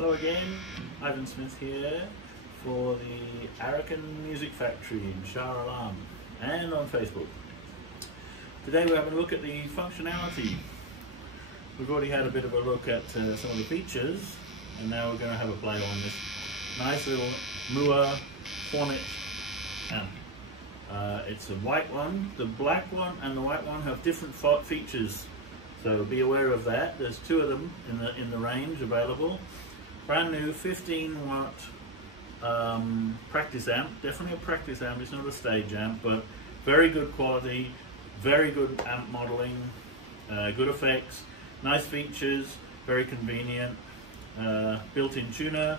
Hello again, Ivon Smith here for the American Music Factory in Shah Alam and on Facebook. Today we're having a look at the functionality. We've already had a bit of a look at some of the features, and now we're going to have a play on this nice little Mooer Hornet amp. It's a white one. The black one and the white one have different features, so be aware of that. There's two of them in the range available. Brand new 15 watt practice amp, definitely a practice amp, it's not a stage amp, but very good quality, very good amp modeling, good effects, nice features, very convenient, built-in tuner,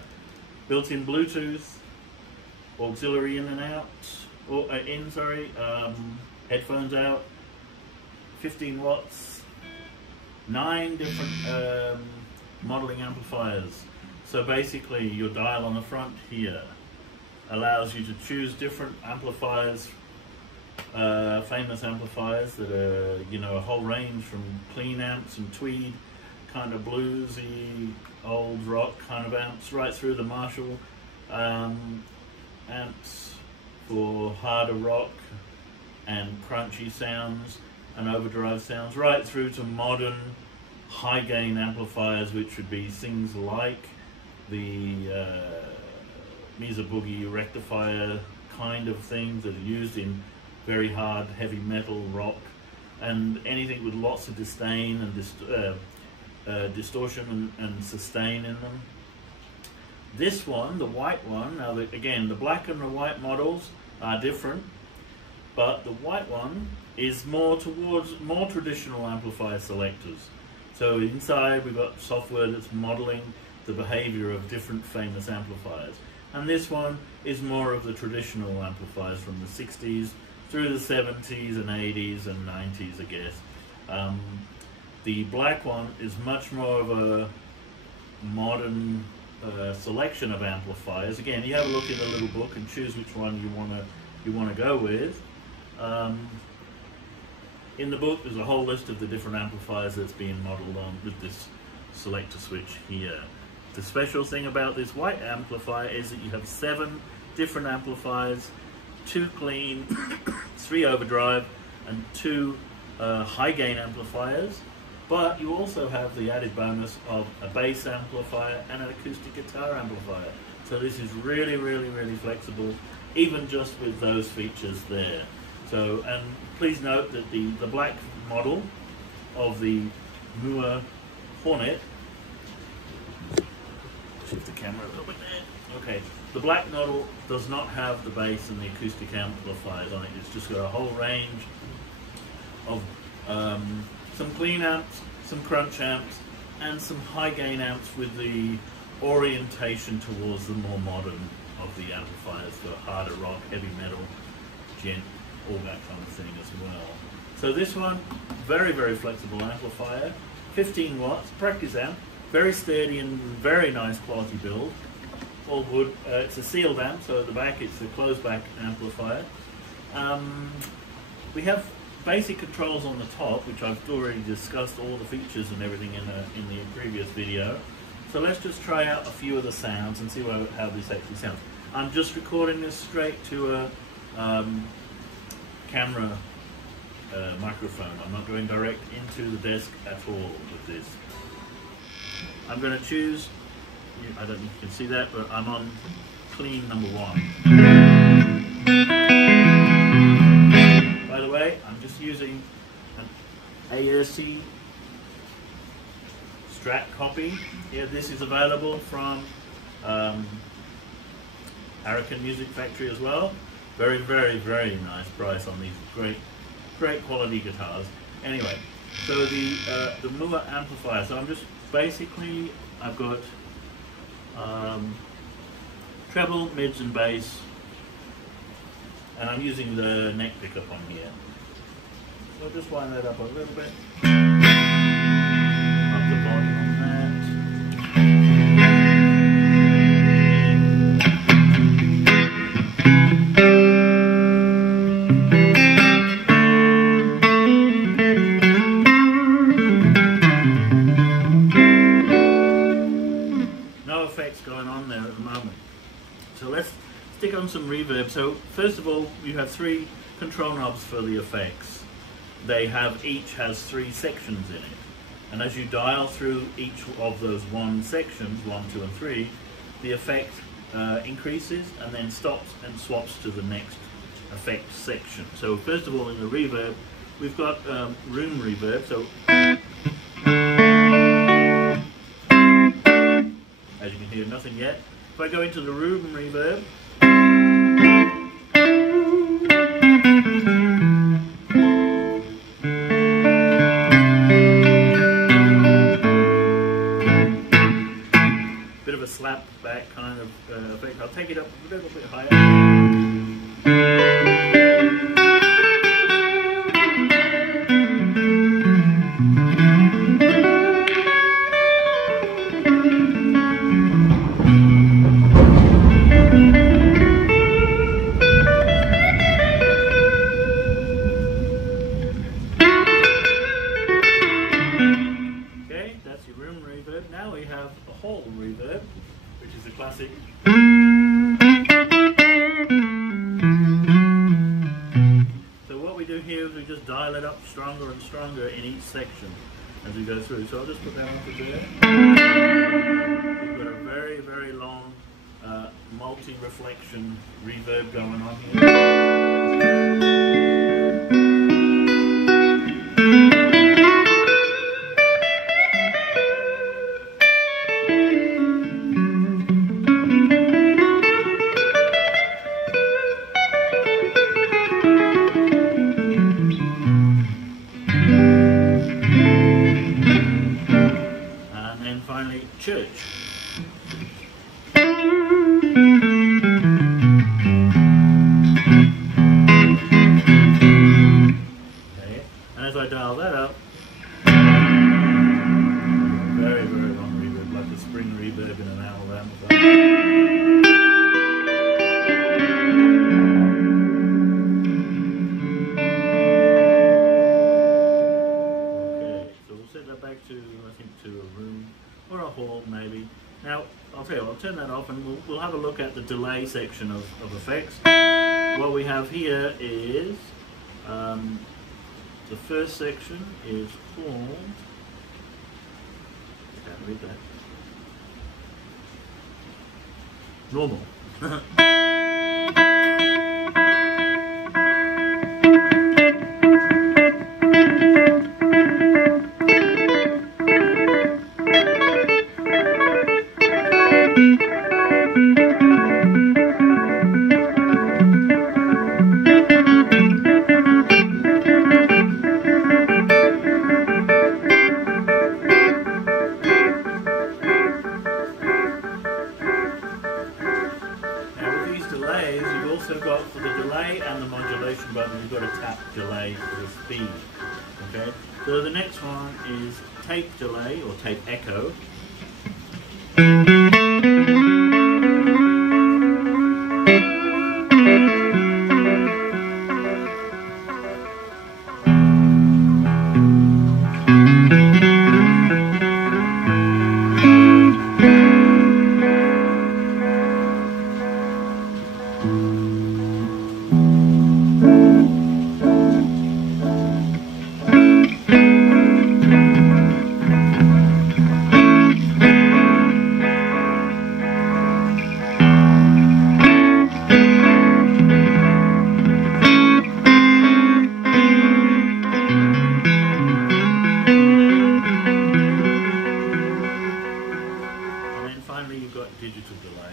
built-in Bluetooth, auxiliary in and out, headphones out, 15 watts, 9 different modeling amplifiers. So basically your dial on the front here allows you to choose different amplifiers, famous amplifiers that are, a whole range from clean amps and tweed, kind of bluesy, old rock kind of amps, right through the Marshall amps for harder rock and crunchy sounds and overdrive sounds, right through to modern high gain amplifiers, which would be things like the Mesa Boogie rectifier kind of things that are used in very hard heavy metal rock, and anything with lots of disdain and distortion and sustain in them. This one, the white one, now again the black and the white models are different, but the white one is more towards more traditional amplifier selectors. So inside we've got software that's modeling the behavior of different famous amplifiers, and this one is more of the traditional amplifiers from the 60s through the 70s and 80s and 90s, I guess. The black one is much more of a modern selection of amplifiers. Again, you have a look in the little book and choose which one you want to go with. In the book there's a whole list of the different amplifiers that's being modeled on with this selector switch here. The special thing about this white amplifier is that you have 7 different amplifiers, 2 clean, 3 overdrive, and 2 high gain amplifiers, but you also have the added bonus of a bass amplifier and an acoustic guitar amplifier. So this is really, really, really flexible, even just with those features there. So, and please note that the black model of the Mooer Hornet, shift the camera a little bit there. Okay, the black model does not have the bass and the acoustic amplifiers on it. It's just got a whole range of some clean amps, some crunch amps, and some high gain amps with the orientation towards the more modern of the amplifiers for harder rock, heavy metal, gent, all that kind of thing as well. So this one, very, very flexible amplifier, 15 watts, practice amp, very sturdy and very nice quality build. All wood. It's a sealed amp, so at the back it's a closed back amplifier. We have basic controls on the top, which I've already discussed all the features and everything in the previous video. So let's just try out a few of the sounds and see how this actually sounds. I'm just recording this straight to a camera microphone. I'm not going direct into the desk at all with this. I'm going to choose, I don't know if you can see that, but I'm on clean number 1. By the way, I'm just using an ASC Strat copy. Yeah, this is available from American Music Factory as well. Very, very, very nice price on these great quality guitars. Anyway, so the Mooer amplifier. So I'm just basically, I've got treble, mids, and bass, and I'm using the neck pickup on here. So I'll just wind that up a little bit. Up the volume on that. what's going on there at the moment. So let's stick on some reverb. So first of all, you have 3 control knobs for the effects. Each has 3 sections in it. And as you dial through each of those sections, 1, 2, and 3, the effect increases and then stops and swaps to the next effect section. So first of all, in the reverb, we've got room reverb. So as you can hear, nothing yet. If I go into the room reverb, bit of a slap back kind of effect. I'll take it up a little bit higher. Now we have a hall reverb, which is a classic. So what we do here is we just dial it up stronger and stronger in each section as we go through. So I'll just put that on to there. We've got a very, very long multi-reflection reverb going on here. Church. Okay, and as I dial that up, very, very long reverb, like a spring reverb in an owl amplifier. Or a hall maybe. Now I'll tell you, I'll turn that off and we'll have a look at the delay section of effects. What we have here is the first section is called, I can't read that, normal. You've also got, for the delay and the modulation button, you've got a tap delay for the speed. Okay, so the next one is tape delay or tape echo. You've got digital delay.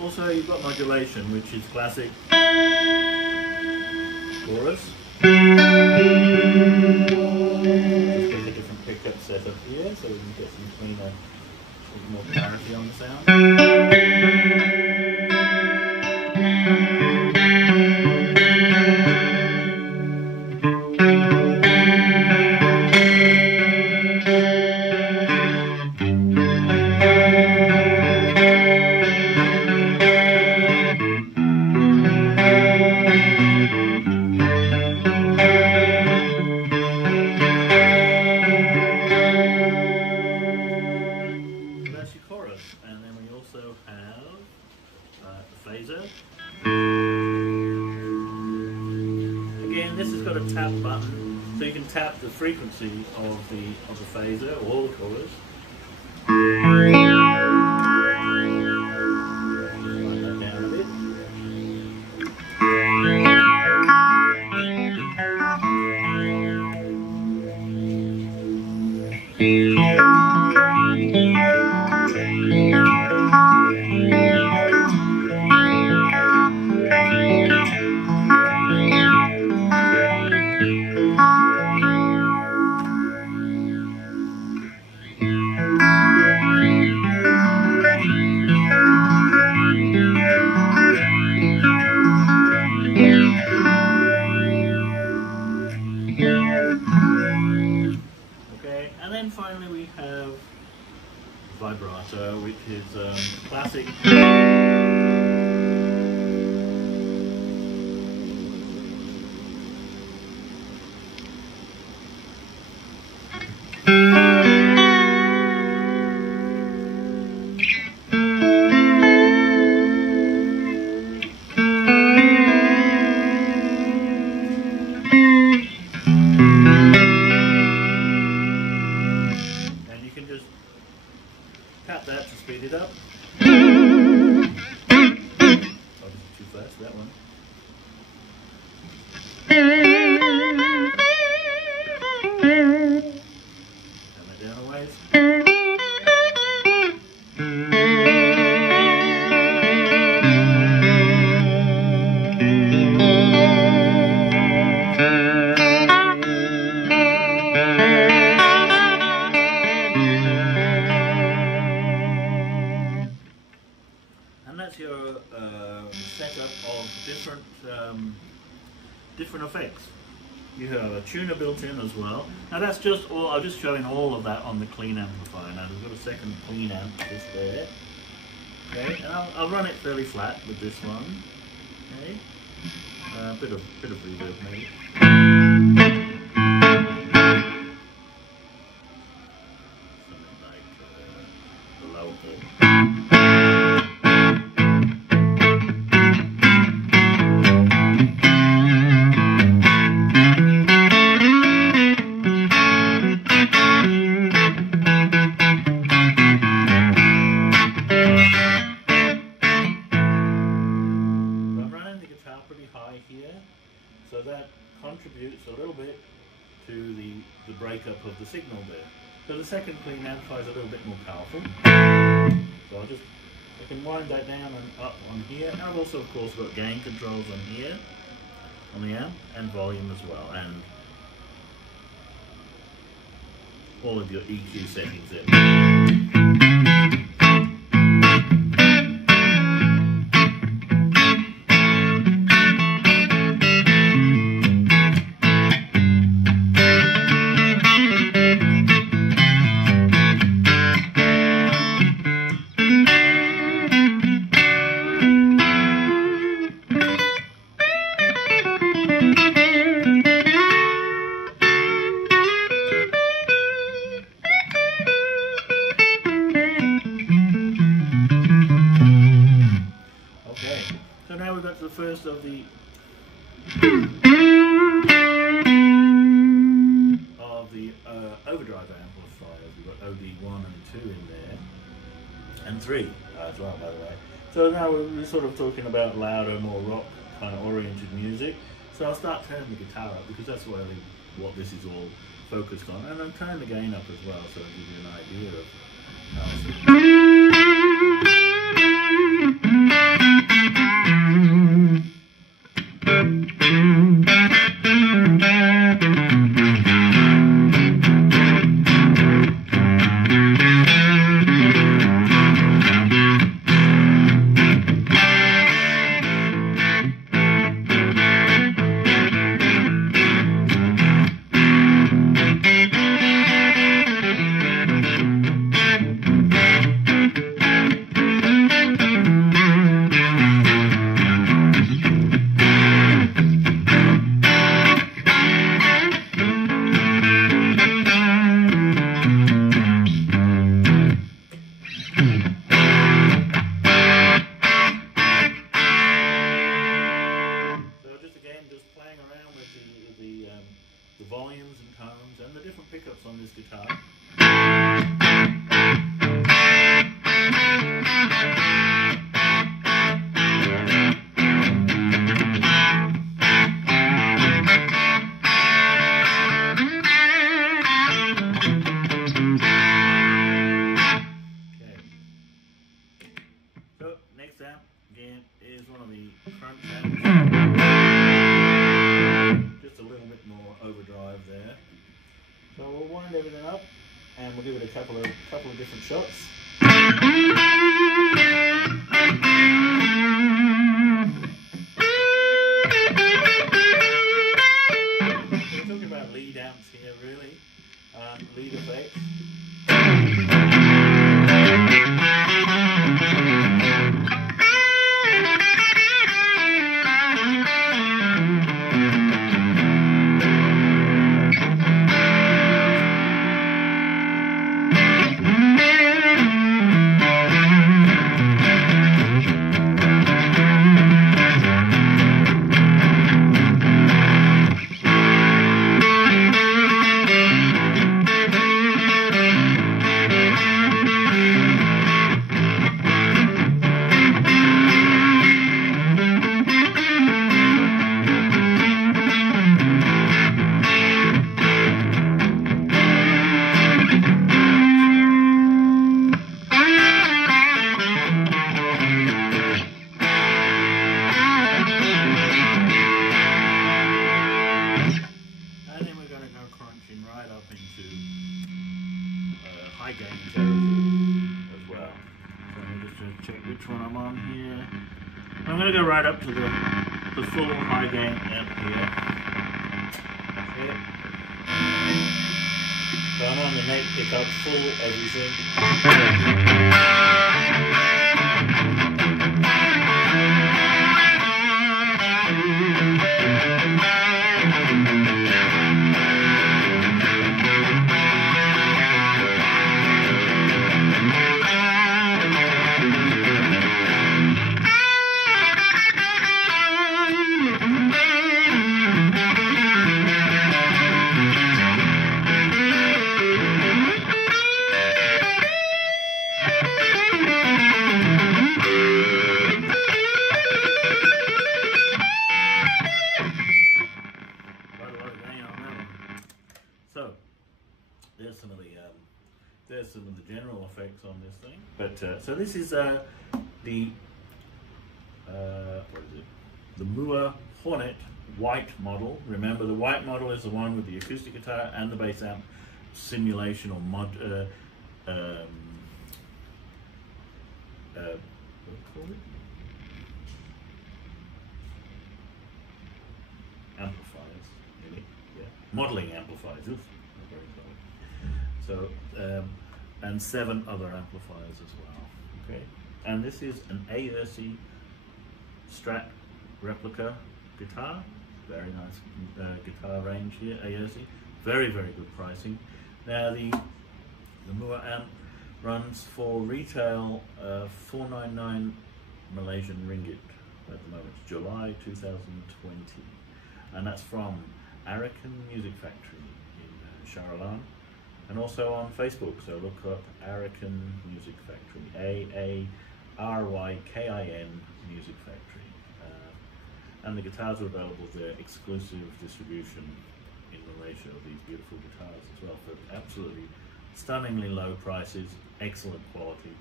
Also, you've got modulation, which is classic chorus. Just get a different pickup setup here so we can get some cleaner, more clarity on the sound. Again, this has got a tap button, so you can tap the frequency of the phaser, or all the colours. Slide that down a bit. Finally we have Vibrato, which is classic. Tap that to speed it up. Obviously too fast, that one. Turn that down a ways. And that's your setup of different effects. You have a tuner built in as well. Now that's just all, I'm just showing all of that on the clean amplifier. Now we've got a second clean amp just there. Okay, and I'll run it fairly flat with this one. Okay, a bit of reverb maybe. Something like the low bit. So that contributes a little bit to the breakup of the signal there. So the second clean amplifier is a little bit more powerful. So I can wind that down and up on here. And I've also of course got gain controls on here, on the amp, and volume as well, and all of your EQ settings there. So now we've got to the first of the overdrive amplifiers. We've got OD1 and 2 in there, and 3 as well, by the way. So now we're sort of talking about louder, more rock kind of oriented music. So I'll start turning the guitar up because that's really what this is all focused on, and then turn the gain up as well, so it'll give you an idea of how it's it up, and we'll give it a couple of different shots. We're talking about lead amps here, really, lead effects. High gain territory as well. So I'm just going to check which one I'm on here. I'm going to go right up to the full high gain amp here. Okay. So I'm on the neck pickup, full everything. There's some of the general effects on this thing. But so this is the what is it? The Mooer Hornet white model. Remember, the white model is the one with the acoustic guitar and the bass amp simulation or what do you call it? Amplifiers, really. Yeah. Modeling amplifiers. Oof. So, and 7 other amplifiers as well. Okay, and this is an AERC Strat replica guitar. Very nice guitar range here, AERC. Very, very good pricing. Now the Mooer amp runs for retail 499 Malaysian ringgit at the moment, July 2020, and that's from Arakan Music Factory in Shah Alam. And also on Facebook, so look up Arakan Music Factory, AARYKIN Music Factory. And the guitars are available there, exclusive distribution in Malaysia of these beautiful guitars as well, for absolutely stunningly low prices, excellent quality,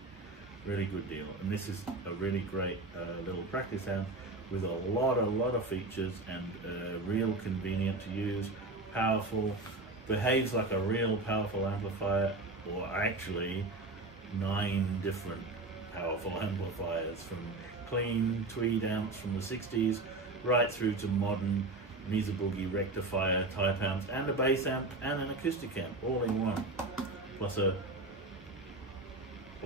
really good deal. And this is a really great little practice amp with a lot of features and real convenient to use, powerful, behaves like a real powerful amplifier, or actually 9 different powerful amplifiers, from clean tweed amps from the 60s right through to modern Mesa Boogie rectifier type amps and a bass amp and an acoustic amp all in one, plus a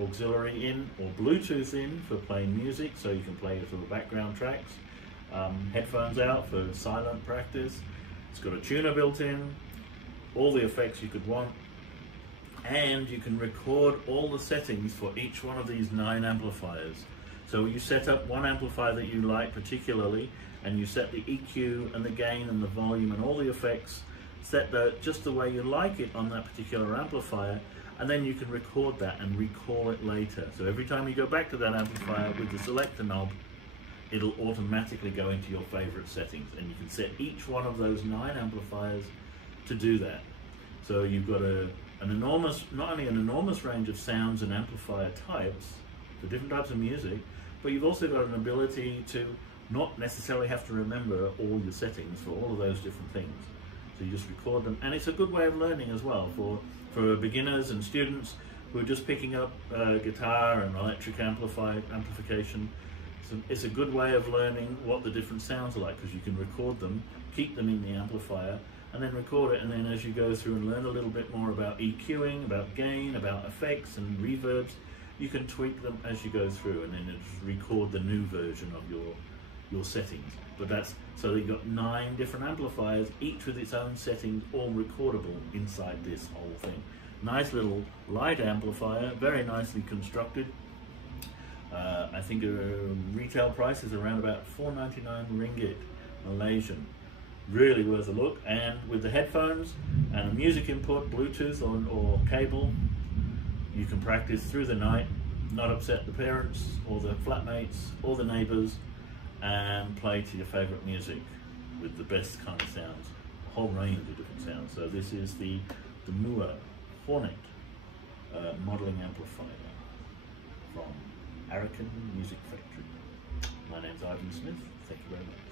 auxiliary in or Bluetooth in for playing music, so you can play it through background tracks, headphones out for silent practice. It's got a tuner built in, all the effects you could want, and you can record all the settings for each one of these 9 amplifiers. So you set up one amplifier that you like particularly, and you set the EQ and the gain and the volume and all the effects, set just the way you like it on that particular amplifier, and then you can record that and recall it later. So every time you go back to that amplifier with the selector knob, it'll automatically go into your favorite settings, and you can set each one of those 9 amplifiers to do that. So you've got not only an enormous range of sounds and amplifier types for different types of music, but you've also got an ability to not necessarily have to remember all your settings for all of those different things. So you just record them, and it's a good way of learning as well for beginners and students who are just picking up guitar and electric amplification. So it's a good way of learning what the different sounds are like, because you can record them, keep them in the amplifier, and then record it, and then as you go through and learn a little bit more about EQing, about gain, about effects and reverbs, you can tweak them as you go through, and then just record the new version of your settings. But that's, so you've got 9 different amplifiers, each with its own settings, all recordable inside this whole thing. Nice little light amplifier, very nicely constructed. I think retail price is around about 499 ringgit Malaysian. Really worth a look, and with the headphones and a music input, Bluetooth or cable, you can practice through the night, not upset the parents or the flatmates or the neighbors, and play to your favorite music with the best kind of sounds, a whole range of different sounds. So this is the Mooer Hornet modeling amplifier from Arakan Music Factory. My name's Ivon Smith. Thank you very much.